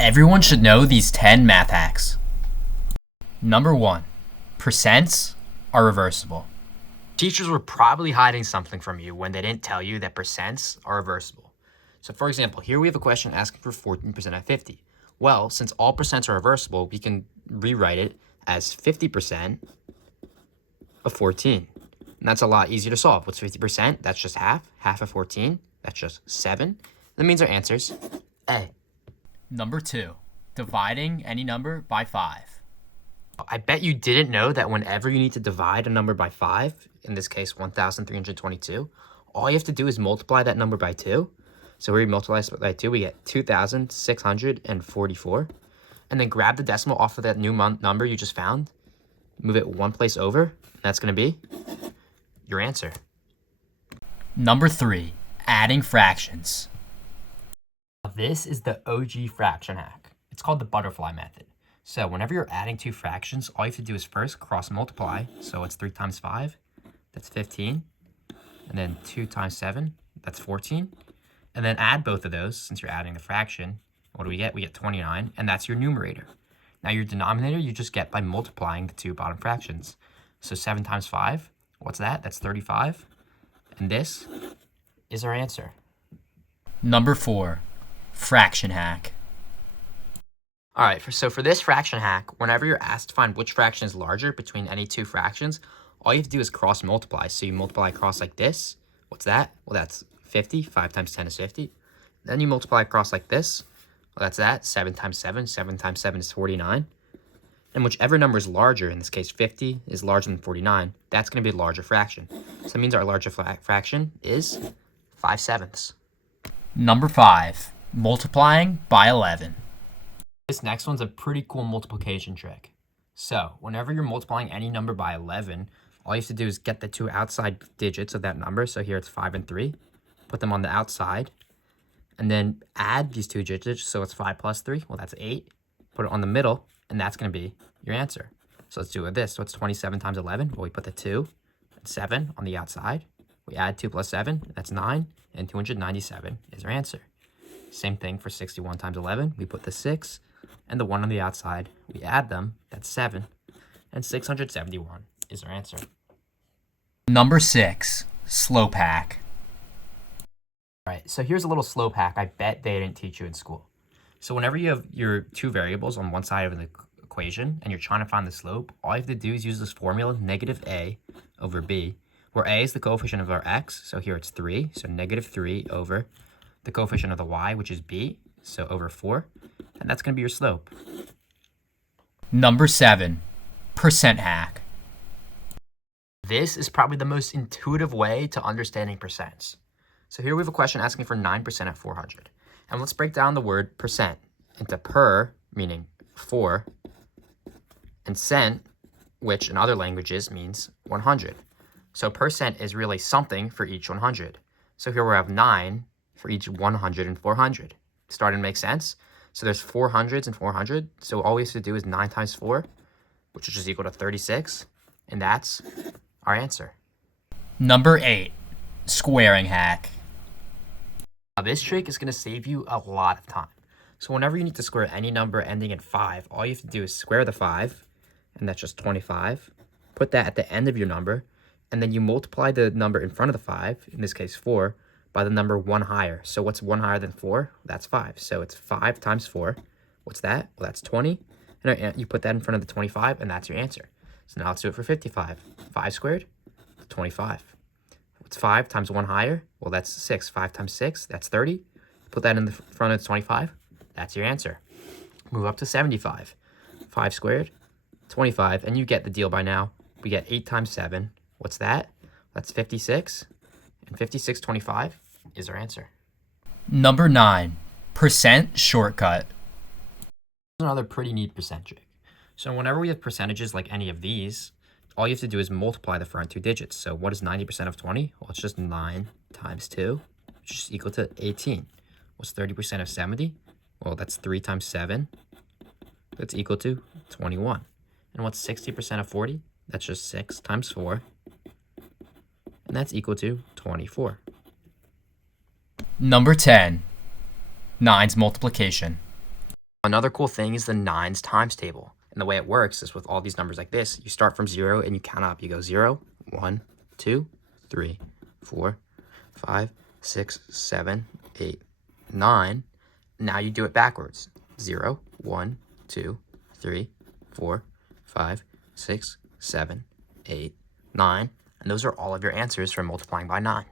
Everyone should know these 10 math hacks. Number 1. Percents are reversible. Teachers were probably hiding something from you when they didn't tell you that percents are reversible. So for example, here we have a question asking for 14% of 50. Well, since all percents are reversible, we can rewrite it as 50% of 14. And that's a lot easier to solve. What's 50%? That's just half. Half of 14, that's just 7. That means our answer's A. Number 2, dividing any number by 5. I bet you didn't know that whenever you need to divide a number by 5, in this case 1,322, all you have to do is multiply that number by 2. So we multiply by 2, we get 2,644. And then grab the decimal off of that new number you just found, move it one place over, and that's going to be your answer. Number 3, adding fractions. This is the OG fraction hack. It's called the butterfly method. So whenever you're adding two fractions, all you have to do is first cross multiply. So it's 3 times 5, that's 15. And then 2 times 7, that's 14. And then add both of those since you're adding the fraction. What do we get? We get 29, and that's your numerator. Now your denominator you just get by multiplying the two bottom fractions. So 7 times 5, what's that? That's 35. And this is our answer. Number 4, fraction hack. All right, so for this fraction hack, whenever you're asked to find which fraction is larger between any two fractions, all you have to do is cross multiply. So you multiply across like this. What's that? Well, that's 50. 5 times 10 is 50. Then you multiply across like this. Well, that's that. 7 times 7. 7 times 7 is 49. And whichever number is larger, in this case 50 is larger than 49, that's going to be a larger fraction. So that means our larger fraction is 5/7. Number 5, multiplying by 11. This next one's a pretty cool multiplication trick. So whenever you're multiplying any number by 11, all you have to do is get the two outside digits of that number. So here it's 5 and 3. Put them on the outside. And then add these two digits. So it's 5 plus 3. Well, that's 8. Put it on the middle. And that's going to be your answer. So let's do it with this. So it's 27 times 11. Well, we put the 2 and 7 on the outside. We add 2 plus 7. That's 9. And 297 is our answer. Same thing for 61 times 11. We put the 6 and the 1 on the outside. We add them. That's 7. And 671 is our answer. Number 6, slope hack. All right, so here's a little slope hack I bet they didn't teach you in school. So whenever you have your two variables on one side of the equation and you're trying to find the slope, all you have to do is use this formula, negative a over b, where a is the coefficient of our x, so here it's 3, so negative 3 over the coefficient of the y, which is b, so over 4, and that's going to be your slope. Number 7, percent hack. This is probably the most intuitive way to understanding percents. So here we have a question asking for 9% of 400. And let's break down the word percent into per, meaning 4, and cent, which in other languages means 100. So percent is really something for each 100. So here we have 9 for each 100 and 400. Starting to make sense? So there's 400s and 400. So all we have to do is 9 times 4, which is just equal to 36. And that's our answer. Number 8, squaring hack. Now this trick is going to save you a lot of time. So whenever you need to square any number ending in 5, all you have to do is square the 5, and that's just 25. Put that at the end of your number, and then you multiply the number in front of the 5, in this case 4, by the number 1 higher. So what's 1 higher than 4? That's 5. So it's 5 times 4. What's that? Well, that's 20. And you put that in front of the 25, and that's your answer. So now let's do it for 55. 5 squared, 25. What's 5 times 1 higher? Well, that's 6. 5 times 6, that's 30. Put that in the front of the 25. That's your answer. Move up to 75. 5 squared, 25. And you get the deal by now. We get 8 times 7. What's that? That's 56. And 56, 25 is our answer. Number 9, percent shortcut. Another pretty neat percent trick. So whenever we have percentages like any of these, all you have to do is multiply the front two digits. So what is 90% of 20? Well, it's just 9 times 2, which is equal to 18. What's 30% of 70? Well, that's 3 times 7. That's equal to 21. And what's 60% of 40? That's just 6 times 4. And that's equal to 24. Number 10, 9's multiplication. Another cool thing is the 9's times table. And the way it works is with all these numbers like this, you start from 0 and you count up. You go 0, 1, 2, 3, 4, 5, 6, 7, 8, 9. Now you do it backwards. 0, 1, 2, 3, 4, 5, 6, 7, 8, 9. And those are all of your answers for multiplying by 9.